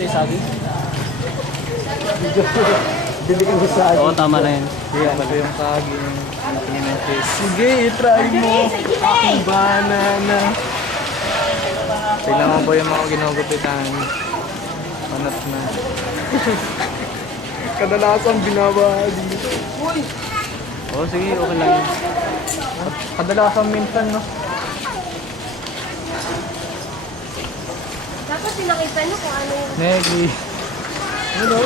ito yung saging? Bili ka sa saging. Oo, tama na yan. Yan, ito yung saging. Sige, itry mo. Aking banana. Tignan mo po yung mga ginugupitan. Manat na. Kadalasan binabali. Oo, sige, okay lang yun. Kadalasan minsan, no? Dapat pinakita nyo kung ano yung... Negi. Hello?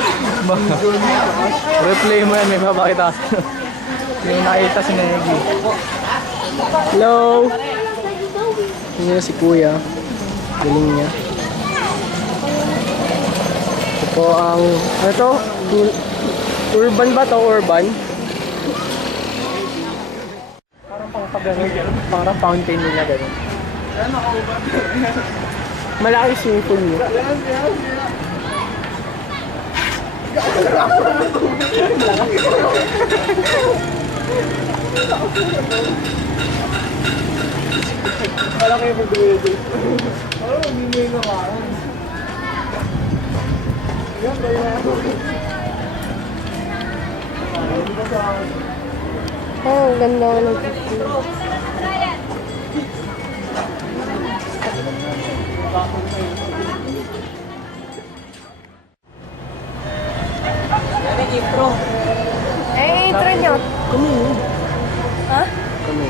Replay mo yan, may papakita. Yung nakita si Negi. Hello? Yun na si Kuya. Galing niya. Ito po ang... Ano to? Urban ba to? Urban? Parang pang pag-ano, parang fountain nila gano'n. Malaki swimming pool niya. Malaki yung pag-duwede. Oo, hindi mo naman. Yan ba yan? Oh, ang ganda ng picture. Eh, intro nyo. Kami. Ha? Kami.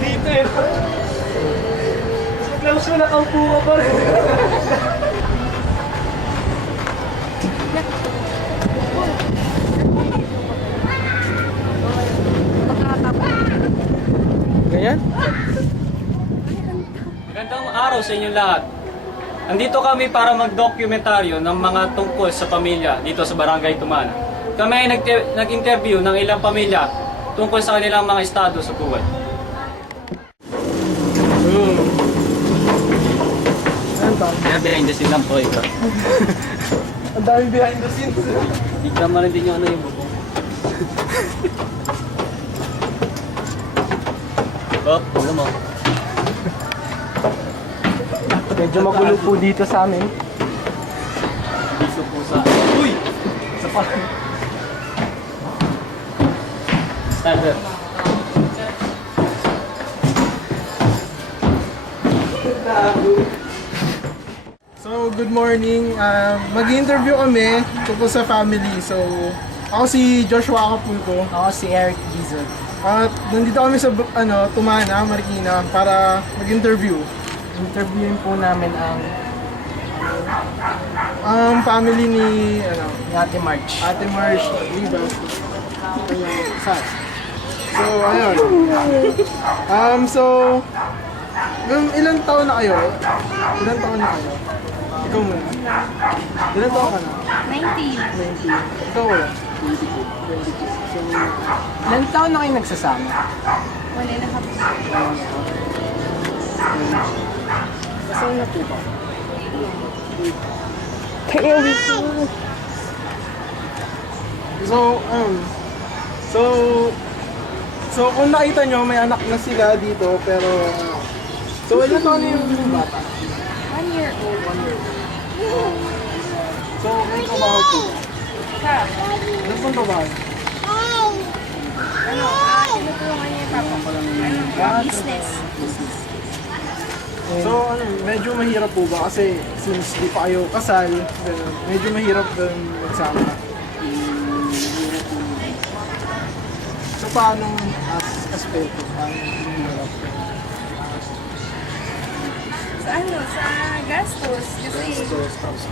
Dito eh. Close mo, nakaupo ka pa rin. Ganyan? Magandang araw sa inyong lahat. Andito kami para mag-dokumentaryo ng mga tungkol sa pamilya dito sa Barangay Tumana. Kami ay nag-interview ng ilang pamilya tungkol sa kanilang mga estado sa buhay. Ayan pa. Kaya behind the scene lang po ito. Ang daming behind the scenes. Tignan mo rin din yung ano yung bubong. Oh, ano mo? Medyo magulo po dito sa amin. Piso po sa... Uy! Sa pa. Standard. So, good morning. Mag-interview kami tungkol sa family. So, ako si Joshua Acapulco. Ako si Eric Dizon. At nandito kami sa Tumana, Marikina para mag-interview. Interviewin po namin ang Family ni ni Ate March. Ate Marsh Rivas. Sat. So, ayun. So, ilan taon na kayo? Ilan taon na kayo? Ikaw muna. Ilan taon ka na? 19. 19. Ikaw wala? 22. So, Ilang taon na kayo nagsasama? Wala na kapos. Saan na po ba? Kaya wito. So kung nakita nyo, may anak na sila dito, pero, so ilan taon na yung bata? 1 year old. So, may trabaho po. Ka. Ano pong trabaho? Ano, tinutulungan niya yung papa ko. Business. So, medyo mahirap po ba? Kasi since di pa kayo kasal, ganun, medyo mahirap din magsama. So, paano aspeto? Paano mahirap? Sa ano, sa gastos. Kasi, Tapos,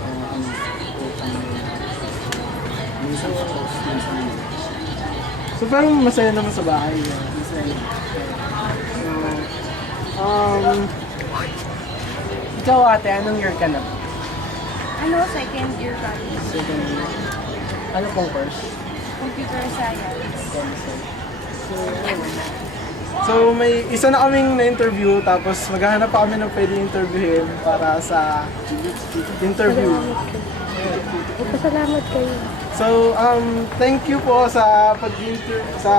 minsan So, pero masaya naman sa bahay. Masaya. So, Ikaw ate, anong year ka na? ano, second year college. Second year. Ano pong course? Computer science. So may isa na kaming na-interview tapos maghahanap pa kami ng pwede interviewin para sa interview. Salamat kayo. So, thank you po sa sa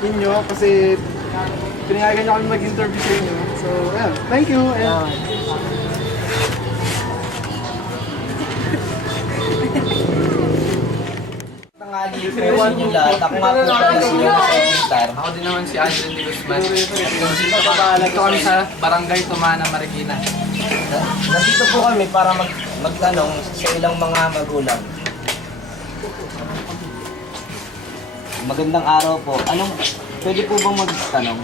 inyo kasi pinayagan niyo kami mag-interview sa inyo. So, ayan, thank you. And, Tangali po sa inyo lahat. Ako nga po pala si Star. Ako din naman si Adrian de Guzman. Dito kami sa Barangay Tumana, Marikina. Nandito po kami para magtanong sa ilang mga magulang. Magandang araw po. Pwede po bang magtanong?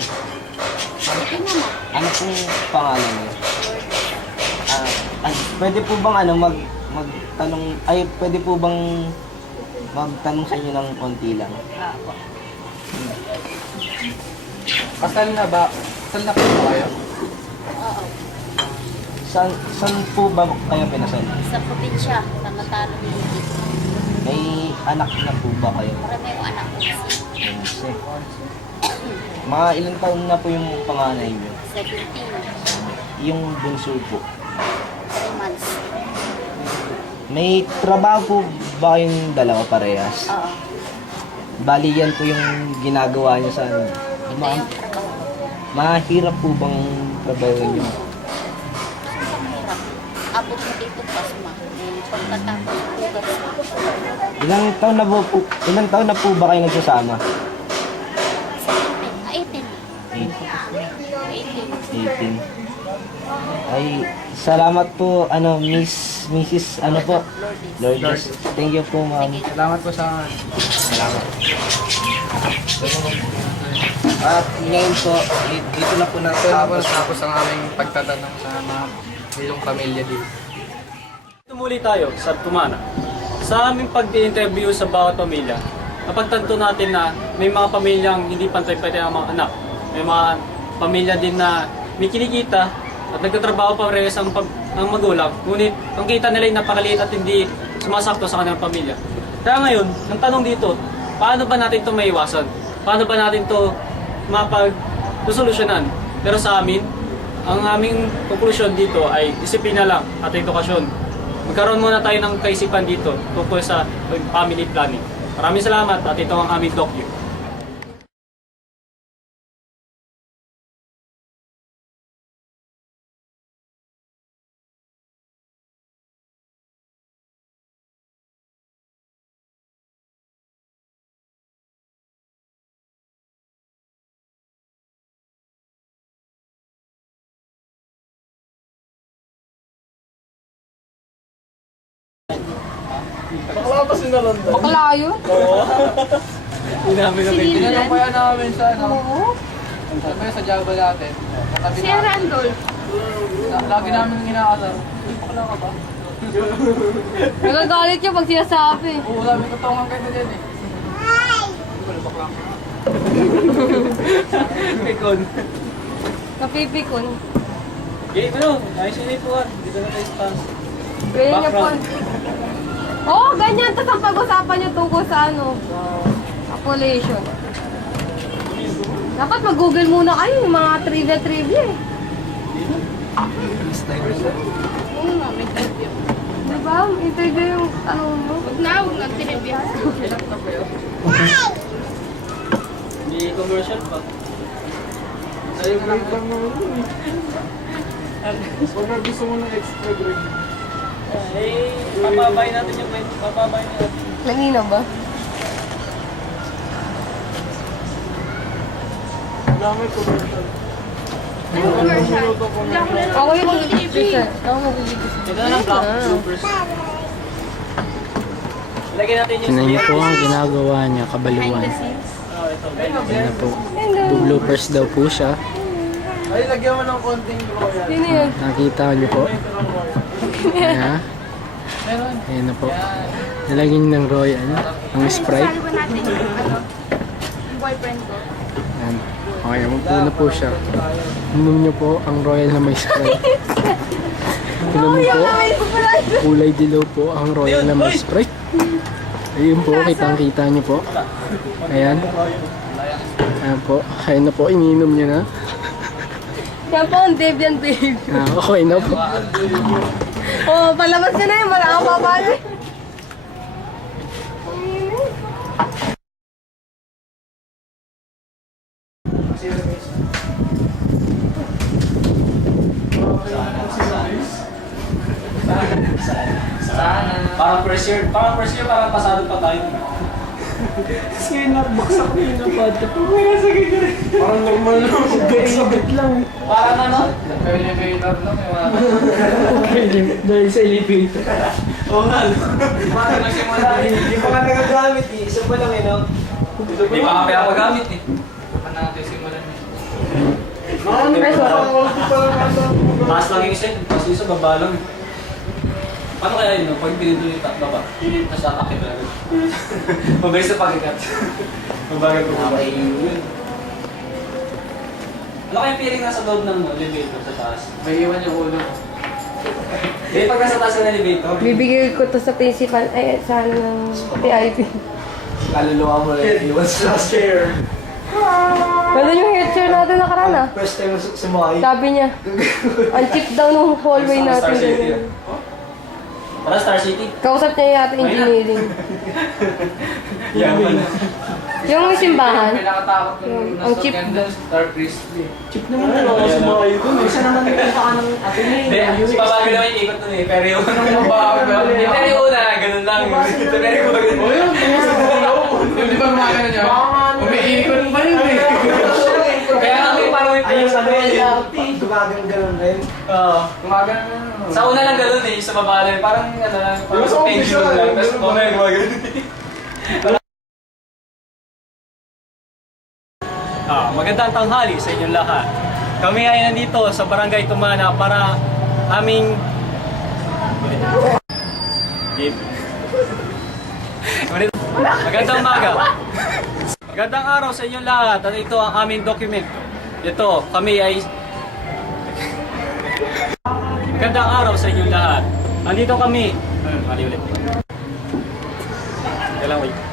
Ano pong pangalan niyo? Pwede po bang magtanong, pwede po bang magtanong sa inyo ng konti lang? Kasal na po kayo? Saan po ba kayo pinasal? Sa probinsya, sa Matalo, Lindi. May anak na po ba kayo? Marami yung anak ko kasi. Kasi, mga ilang taon na po yung panganay niyo? 17, Yung bunso po. 3 months. May trabaho po ba kayong dalawa parehas? Oo. Bali yan po yung ginagawa niyo sa ano? Ito yung trabaho. Mahirap po bang trabaho niyo? Ang hirap. Abot mo dito, pasma. Pagkatapos, hugas. Ilang taon na po ba kayo nagsasama? 18. 18. Ay, salamat po, Mrs. po? Lourdes. Thank you po, ma'am. Salamat po sa Salamat. At ngayon po, dito na po tapos ang aming pagtatanong sa mga inyong pamilya dito. Tumuli tayo sa Tumana. Sa aming pag-interview sa bawat pamilya, napagtanto natin na may mga pamilyang hindi pantay-pantay ang mga anak. May mga pamilya din na may kinikita at nagtatrabaho pa rin ang magulang. Ngunit ang kita nila ay napakaliit at hindi sumasakto sa kanilang pamilya. Kaya ngayon, ang tanong dito, paano ba natin ito maiwasan? Paano ba natin ito mapag-solusyonan? Pero sa amin, ang aming konklusyon dito ay disiplina lang at edukasyon. Magkaroon muna tayo ng kaisipan dito tungkol sa family planning. Maraming salamat at ito ang aming docu. bakla pa sinaronda. Bakla yun? Hindi namin nakikita. Tinanong kaya namin sa sabi sa Java natin. Katabi Si na, Randolph. lagi namin inaasar. Bakla ka ba? Nagagalit siya pag sinasabi. Oo, sabi ko tongan kayo dyan eh. Wala bakla ka. Pikon. Napipikon. Okay, ayos yun po. Dito na tayo sa taas. Ganyan niya po. Oo, ganyan. Tapos ang pag-usapan niyo tungkol sa population. Dapat mag-google muna kayo yung mga trivia eh. Oo nga, may trivia. Diba? Interview yung mo. Huwag na trivia. Hindi commercial pa. Ay, wait lang naman yun eh. Pag gusto mo ng extra grade. Papabay natin yung papabay natin. Kanina ba? Dami commercial. Ano commercial? Ako yung mag-TV. Ako mag-TV. Ito na ng black bloopers. Lagyan natin yung Tingnan niyo po ang ginagawa niya, kabaluan. ito. Ayan na po. Bloopers daw po siya. Ay, lagyan mo ng konting royal. Sino yun? Nakita niyo po. Ayan. Ayan na po. Nalagyan niyo ng royal, ang Sprite. Sabi ba natin yung boyfriend ko? Ayan. Okay, magpo na po siya. Inom niyo po ang royal na may Sprite. Inom niyo po. Kulay dilaw po ang royal na may Sprite. Ayun po, kitang-kita niyo po. Ayan. Ayan po. Ayan na po, ininom niya na. Yan po ang Deviant Babe. Okay na po. Oh, palabas ka na yun. Wala kang papano. Sana. Parang first year, parang pasado pa tayo. Kasi nakbaksak ko yung napad. Parang normal lang. Baksak lang. Parang ano? Elevator lang yung mga. Dahil sa elevator. Oo nga. Parang nagsimula eh. Hindi pa nga nagagamit eh. Isa pa lang eh, no? Hindi pa kami pinapagamit eh. Saan natin simulan eh. Taas lang yung isa, tapos yung isa baba lang. Paano kaya yun, no? Pag pinituloy yung baba, tapos atakit lang. Mabilis na pakikat. Mabagal ko baba. Yun. Ano kaya feeling nasa loob ng elevator sa taas? May iwan yung ulo mo. Eh, pag nasa taas ng elevator, Bibigay ko to sa principal, ay, sa ano ng PIP. Kaluluwa mo lang. Iwan sa chair. Wala yung hair chair natin nakaraan ah. First time sumakay. Sabi niya, ang cheap daw ng hallway Star natin. City. ganyan. Tara, Star City. Kausap niya yata engineering. Yaman. Yung simbahan. Pinakatakot Yung- ng ang cheap nasakyan doon, Star Crispy. Chip naman ano ako sumakay doon. Isa naman nagpunta ka ng ate niya eh. Hindi, pabago naman yung ikot nun eh. Pero yung... Bago ba? Pero yung una, ganun lang. Pero yung bago. Yung di ba gumagano niya? Umiikot pa yun eh. Kaya kami parang yung Ayun sa pinag LRT. Gumagang-ganon rin. Oo. Gumagano na. Sa una lang ganun eh, sa baba lang. Parang ano lang, parang Yung sa pendulum umpisa, lang. yung Tapos ganun. mamaya gumagano. Magandang tanghali sa inyong lahat. Kami ay nandito sa Barangay Tumana para aming... Magandang umaga. Magandang araw sa inyong lahat at ito ang aming document. Ito, kami ay... Magandang araw sa inyong lahat. Andito kami. Mali ulit. Kailang wait.